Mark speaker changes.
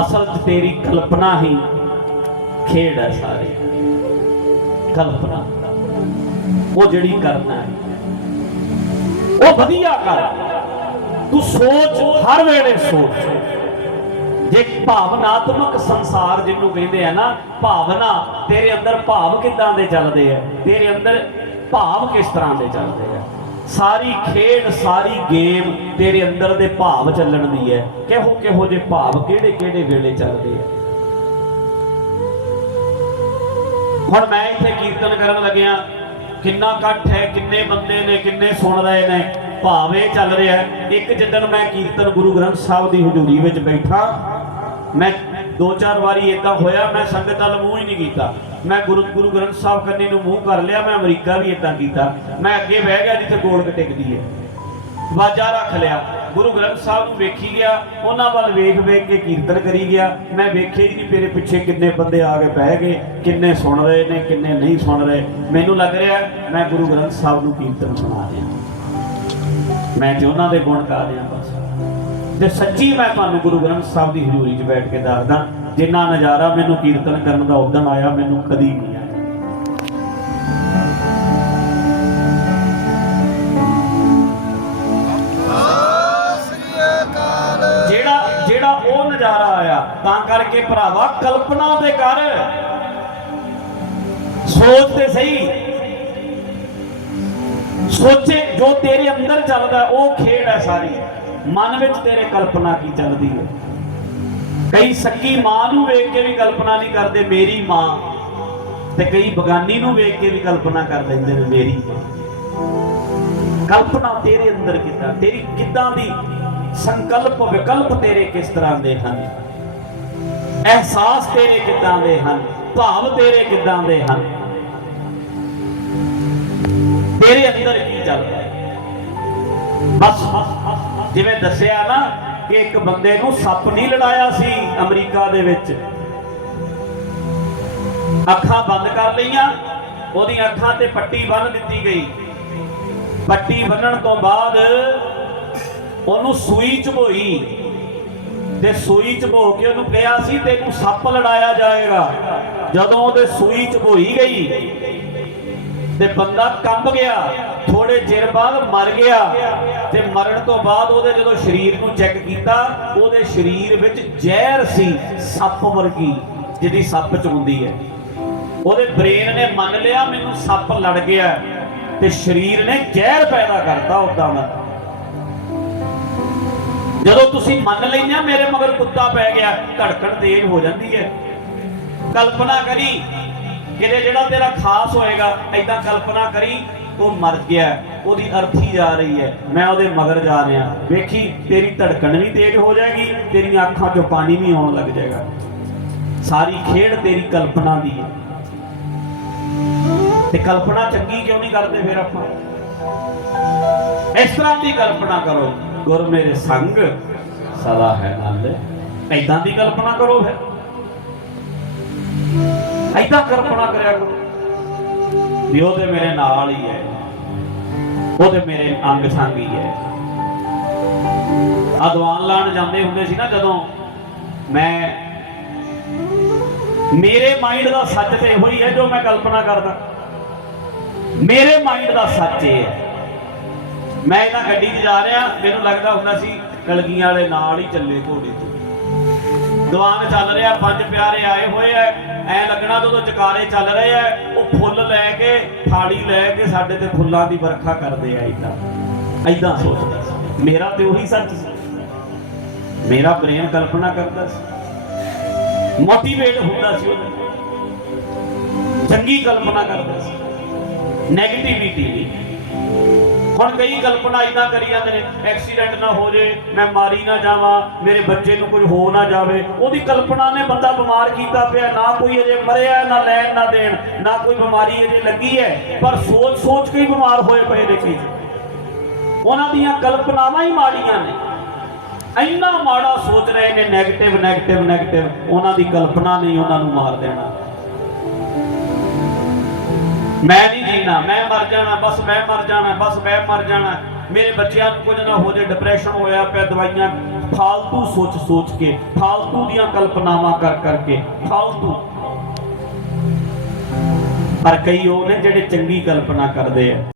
Speaker 1: ਅਸਲ 'ਚ ਤੇਰੀ ਕਲਪਨਾ ਹੀ ਖੇਡ ਹੈ ਸਾਰੀ। ਕਲਪਨਾ। ਉਹ ਜਿਹੜੀ ਕਰਨਾ ਹੈ। ਉਹ ਵਧੀਆ ਕਰ। ਤੂੰ ਸੋਚ, ਹਰ ਵੇਲੇ ਸੋਚ। ਜੇ ਭਾਵਨਾਤਮਕ ਸੰਸਾਰ ਜਿਹਨੂੰ ਕਹਿੰਦੇ ਆ ਨਾ, ਭਾਵਨਾ, ਤੇਰੇ ਅੰਦਰ ਭਾਵ ਕਿੱਦਾਂ ਦੇ ਚੱਲਦੇ ਆ? ਤੇਰੇ ਅੰਦਰ ਭਾਵ ਕਿਸ ਤਰ੍ਹਾਂ ਦੇ ਚੱਲਦੇ ਆ? ਸਾਰੀ ਖੇਡ, ਸਾਰੀ ਗੇਮ ਤੇਰੇ ਅੰਦਰ ਦੇ ਭਾਵ ਚੱਲਣ ਦੀ ਹੈ। ਕਿਹੋ ਕਿਹੋ ਜੇ ਭਾਵ, ਕਿਹੜੇ ਕਿਹੜੇ ਵੇਲੇ ਚੱਲਦੇ ਆ। ਹੁਣ ਮੈਂ ਇੱਥੇ ਕੀਰਤਨ ਕਰਨ ਲੱਗਿਆ। ਕਿੰਨਾ ਇਕੱਠ ਹੈ, ਕਿੰਨੇ ਬੰਦੇ ਨੇ, ਕਿੰਨੇ ਸੁਣ ਰਹੇ ਨੇ। ਭਾਵ ਇਹ ਚੱਲ ਰਿਹਾ ਇੱਕ ਜਿੱਦਣ ਮੈਂ ਕੀਰਤਨ ਗੁਰੂ ਗ੍ਰੰਥ ਸਾਹਿਬ ਦੀ ਹਜ਼ੂਰੀ ਵਿੱਚ ਬੈਠਾ, ਮੈਂ ਦੋ ਚਾਰ ਵਾਰੀ ਇਦਾਂ ਹੋਇਆ, ਮੈਂ ਸੰਗਤ ਵੱਲ ਮੂੰਹ ਹੀ ਨਹੀਂ ਕੀਤਾ। ਮੈਂ ਗੁਰੂ ਗੁਰੂ ਗ੍ਰੰਥ ਸਾਹਿਬ ਕੰਨੀ ਨੂੰ ਮੂੰਹ ਕਰ ਲਿਆ, ਮੈਂ ਅਮਰੀਕਾ ਵੀ ਇਦਾਂ ਕੀਤਾ। ਮੈਂ ਅੱਗੇ ਬਹਿ ਗਿਆ ਜਿੱਥੇ ਗੋਲਕ ਟਿਕਦੀ ਹੈ। ਵਾਜਾ ਰੱਖ ਲਿਆ। ਗੁਰੂ ਗ੍ਰੰਥ ਸਾਹਿਬ ਨੂੰ ਵੇਖੀ ਗਿਆ, ਉਹਨਾਂ ਵੱਲ ਵੇਖ ਵੇਖ ਕੇ ਕੀਰਤਨ ਕਰੀ ਗਿਆ। ਮੈਂ ਵੇਖਿਆ ਹੀ ਨਹੀਂ ਮੇਰੇ ਪਿੱਛੇ ਕਿੰਨੇ ਬੰਦੇ ਆ ਕੇ ਬਹਿ ਗਏ, ਕਿੰਨੇ ਸੁਣ ਰਹੇ ਨੇ, ਕਿੰਨੇ ਨਹੀਂ ਸੁਣ ਰਹੇ। ਮੈਨੂੰ ਲੱਗ ਰਿਹਾ, ਮੈਂ ਗੁਰੂ ਗ੍ਰੰਥ ਸਾਹਿਬ ਨੂੰ ਕੀਰਤਨ ਸੁਣਾ ਰਿਹਾ। ਮੈਂ ਤੇ ਉਹਨਾਂ ਦੇ ਗੁਣ ਗਾ ਰਿਹਾ, ਬਸ। ਤੇ ਸੱਚੀ ਮੈਂ ਤੁਹਾਨੂੰ ਗੁਰੂ ਗ੍ਰੰਥ ਸਾਹਿਬ ਦੀ ਹਜ਼ੂਰੀ 'ਚ ਬੈਠ ਕੇ ਦੱਸਦਾ, ਜਿੰਨਾ ਨਜ਼ਾਰਾ ਮੈਨੂੰ ਕੀਰਤਨ ਕਰਨ ਦਾ ਉਦੋਂ ਆਇਆ, ਮੈਨੂੰ ਕਦੀ ਨਹੀਂ ਆਇਆ। ਜਿਹੜਾ ਜਿਹੜਾ ਉਹ ਨਜ਼ਾਰਾ ਆਇਆ, ਤਾਂ ਕਰਕੇ ਭਰਾਵਾ ਕਲਪਨਾ ਤੇ ਕਰ। ਸੋਚ ਤੇ ਸਹੀ। ਸੋਚੇ, ਜੋ ਤੇਰੇ ਅੰਦਰ ਚੱਲਦਾ, ਉਹ ਖੇਡ ਹੈ ਸਾਰੀ। ਮਨ ਵਿੱਚ ਤੇਰੇ ਕਲਪਨਾ ਕੀ ਚੱਲਦੀ ਹੈ? ਕਈ ਸੱਕੀ ਮਾਂ ਨੂੰ ਵੇਖ ਕੇ ਵੀ ਕਲਪਨਾ ਨਹੀਂ ਕਰਦੇ, ਮੇਰੀ ਮਾਂ। ਤੇ ਕਈ ਬਗਾਨੀ ਨੂੰ ਵੇਖ ਕੇ ਵੀ ਕਲਪਨਾ ਕਰ ਲੈਂਦੇ ਨੇ, ਮੇਰੀ ਕਲਪਨਾ ਤੇਰੇ ਅੰਦਰ ਕਿੱਦਾਂ? ਤੇਰੀ ਕਿੱਦਾਂ ਦੀ ਸੰਕਲਪ, ਵਿਕਲਪ ਤੇਰੇ ਕਿਸ ਤਰ੍ਹਾਂ ਦੇ ਹਨ? ਅਹਿਸਾਸ ਤੇਰੇ ਕਿੱਦਾਂ ਦੇ ਹਨ? ਭਾਵ ਤੇਰੇ ਕਿੱਦਾਂ ਦੇ ਹਨ? ਤੇਰੇ ਅੰਦਰ ਕੀ ਚੱਲਦਾ ਬਸ ਬਸ ਜਿਵੇਂ ਦੱਸਿਆ ਨਾ ਕਿ ਇੱਕ ਬੰਦੇ ਨੂੰ ਸੱਪ ਨਹੀਂ ਲੜਾਇਆ ਸੀ ਅਮਰੀਕਾ ਦੇ ਵਿੱਚ। ਅੱਖਾਂ ਬੰਦ ਕਰ ਲਈਆਂ, ਉਹਦੀਆਂ ਅੱਖਾਂ ਤੇ ਪੱਟੀ ਬੰਨ ਦਿੱਤੀ ਗਈ। ਪੱਟੀ ਬੰਨਣ ਤੋਂ ਬਾਅਦ ਉਹਨੂੰ ਸੂਈ ਚਬੋਈ ਤੇ ਸੂਈ ਚਬੋ ਕੇ ਉਹਨੂੰ ਕਿਹਾ ਸੀ, ਤੈਨੂੰ ਸੱਪ ਲੜਾਇਆ ਜਾਏਗਾ। ਜਦੋਂ ਉਹਦੇ ਸੂਈ ਚਬੋਈ ਗਈ ਤੇ ਬੰਦਾ ਕੰਬ ਗਿਆ। ਥੋੜੇ ਚਿਰ ਬਾਅਦ ਮਰ ਗਿਆ ਤੇ ਮਰਨ ਤੋਂ ਬਾਅਦ ਉਹਦੇ ਜਦੋਂ ਸਰੀਰ ਨੂੰ ਚੈੱਕ ਕੀਤਾ, ਉਹਦੇ ਸਰੀਰ ਵਿੱਚ ਜ਼ਹਿਰ ਸੀ, ਸੱਪ ਵਰਗੀ, ਜਿਹਦੀ ਸੱਪ ਚ ਹੁੰਦੀ ਹੈ। ਉਹਦੇ ਬ੍ਰੇਨ ਨੇ ਮੰਨ ਲਿਆ, ਮੈਨੂੰ ਸੱਪ ਲੜ ਗਿਆ ਤੇ ਸਰੀਰ ਨੇ ਜ਼ਹਿਰ ਪੈਦਾ ਕਰਤਾ ਉਦਾਂ ਦਾ। ਜਦੋਂ ਤੁਸੀਂ ਮੰਨ ਲੈਂਦੇ ਮੇਰੇ ਮਗਰ ਕੁੱਤਾ ਪੈ ਗਿਆ, ਧੜਕਣ ਤੇਜ਼ ਹੋ ਜਾਂਦੀ ਹੈ। ਕਲਪਨਾ ਕਰੀ, ਕਿਤੇ ਜਿਹੜਾ ਤੇਰਾ ਖਾਸ ਹੋਏਗਾ ਐਦਾਂ ਕਲਪਨਾ ਕਰੀ ਉਹ ਮਰ ਗਿਆ, ਉਹਦੀ ਅਰਥੀ ਜਾ ਰਹੀ ਹੈ, ਮੈਂ ਉਹਦੇ ਮਗਰ ਜਾ ਰਿਹਾ। ਵੇਖੀ, ਤੇਰੀ ਧੜਕਣ ਵੀ ਤੇਜ਼ ਹੋ ਜਾਏਗੀ, ਤੇਰੀਆਂ ਅੱਖਾਂ 'ਚੋਂ ਪਾਣੀ ਵੀ ਆਉਣ ਲੱਗ ਜਾਏਗਾ। ਸਾਰੀ ਖੇਡ ਤੇਰੀ ਕਲਪਨਾ ਦੀ ਹੈ। ਤੇ ਕਲਪਨਾ ਚੰਗੀ ਕਿਉਂ ਨਹੀਂ ਕਰਦੇ ਫਿਰ ਆਪਾਂ? ਇਸ ਤਰ੍ਹਾਂ ਦੀ ਕਲਪਨਾ ਕਰੋ, ਗੁਰ ਮੇਰੇ ਸੰਗ, ਸਦਾ ਹੈ ਨਾਲ ਐਦਾਂ ਦੀ ਕਲਪਨਾ ਕਰੋ ਫਿਰ। ਐਦਾਂ ਕਲਪਨਾ ਕਰਿਆ ਕਰੋ। ਵੀ ਉਹ ਤੇ ਮੇਰੇ ਨਾਲ ਹੀ ਹੈ। ਉਹ ਤੇ ਮੇਰੇ ਅੰਗ ਸੰਗ ਹੀ ਹੈ। ਆ ਦੀਵਾਨ ਲਾਣ ਜਾਂਦੇ ਹੁੰਦੇ ਸੀ ਨਾ ਜਦੋਂ ਮੈਂ ਮੇਰੇ ਮਾਈਂਡ ਦਾ ਸੱਚ ਤੇ ਇਹੋ ਹੀ ਹੈ ਜੋ ਮੈਂ ਕਲਪਨਾ ਕਰਦਾ। ਮੇਰੇ ਮਾਈਂਡ ਦਾ ਸੱਚ ਇਹ ਹੈ। ਮੈਂ ਇਹਨਾਂ ਗੱਡੀ 'ਚ ਜਾ ਰਿਹਾ, ਮੈਨੂੰ ਲੱਗਦਾ ਹੁੰਦਾ ਸੀ, ਕਲਗੀਆਂ ਵਾਲੇ ਨਾਲ ਹੀ ਚੱਲੇ ਘੋੜੇ ਤੇ। ਦੀਵਾਨ ਚੱਲ ਰਿਹਾ, ਪੰਜ ਪਿਆਰੇ ਆਏ ਹੋਏ ਐ ਐ ਲੱਗਣਾ ਜਦੋਂ ਚਕਾਰੇ ਚੱਲ ਰਹੇ ਐ ਉਹ ਫੁੱਲ ਲੈ ਕੇ ਥਾੜੀ ਲੈ ਕੇ ਸਾਡੇ ਤੇ ਫੁੱਲਾਂ ਦੀ ਵਰਖਾ ਕਰਦੇ ਆ ਇਦਾਂ ਐਦਾਂ ਸੋਚਦਾ ਸੀ। ਮੇਰਾ ਤੇ ਉਹੀ ਸੱਚ ਸੀ। ਮੇਰਾ ਪ੍ਰੇਮ ਕਲਪਨਾ ਕਰਦਾ ਸੀ। ਮੋਟੀਵੇਟ ਹੁੰਦਾ ਸੀ ਉਹਦੇ ਚੰਗੀ ਕਲਪਨਾ ਕਰਦਾ ਸੀ। ਨੈਗੇਟਿਵਿਟੀ ਨਹੀਂ ਹੁਣ ਕਈ ਕਲਪਨਾ ਇਦਾਂ ਕਰੀ ਜਾਂਦੇ ਨੇ ਐਕਸੀਡੈਂਟ ਨਾ ਹੋ ਜੇ, ਮੈਂ ਮਾਰੀ ਨਾ ਜਾਵਾਂ, ਮੇਰੇ ਬੱਚੇ ਨੂੰ ਕੁਝ ਹੋ ਨਾ ਜਾਵੇ। ਉਹਦੀ ਕਲਪਨਾ ਨੇ ਬੰਦਾ ਬਿਮਾਰ ਕੀਤਾ ਪਿਆ, ਨਾ ਕੋਈ ਅਜੇ ਮਰਿਆ, ਨਾ ਲੈਣ, ਨਾ ਦੇਣ, ਨਾ ਕੋਈ ਬਿਮਾਰੀ ਅਜੇ ਲੱਗੀ ਹੈ, ਪਰ ਸੋਚ ਸੋਚ ਕੇ ਹੀ ਬਿਮਾਰ ਹੋਏ ਪਏ ਨੇ ਕੀ ਉਹਨਾਂ ਦੀਆਂ ਕਲਪਨਾਵਾਂ ਹੀ ਮਾੜੀਆਂ ਨੇ। ਇੰਨਾ ਮਾੜਾ ਸੋਚ ਰਹੇ ਨੇ 네ਗੇਟਿਵ 네ਗੇਟਿਵ 네ਗੇਟਿਵ ਉਹਨਾਂ ਦੀ ਕਲਪਨਾ ਨਹੀਂ ਉਹਨਾਂ ਨੂੰ ਮਾਰ ਦੇਣਾ। ਮੈਂ ਨਾ ਮੈਂ ਮਰ ਜਾਣਾ, ਬਸ ਮੈਂ ਮਰ ਜਾਣਾ, ਬਸ ਮੈਂ ਮਰ ਜਾਣਾ। ਮੇਰੇ ਬੱਚਿਆਂ ਨੂੰ ਕੁਝ ਨਾ ਹੋ ਜੇ ਡਿਪਰੈਸ਼ਨ ਹੋਇਆ ਪਿਆ, ਦਵਾਈਆਂ, ਫਾਲਤੂ ਸੋਚ ਸੋਚ ਕੇ, ਫਾਲਤੂ ਦੀਆਂ ਕਲਪਨਾਵਾਂ ਕਰ ਕਰਕੇ, ਫਾਲਤੂ। ਪਰ ਕਈ ਉਹ ਨੇ ਜਿਹੜੇ ਚੰਗੀ ਕਲਪਨਾ ਕਰਦੇ ਆ।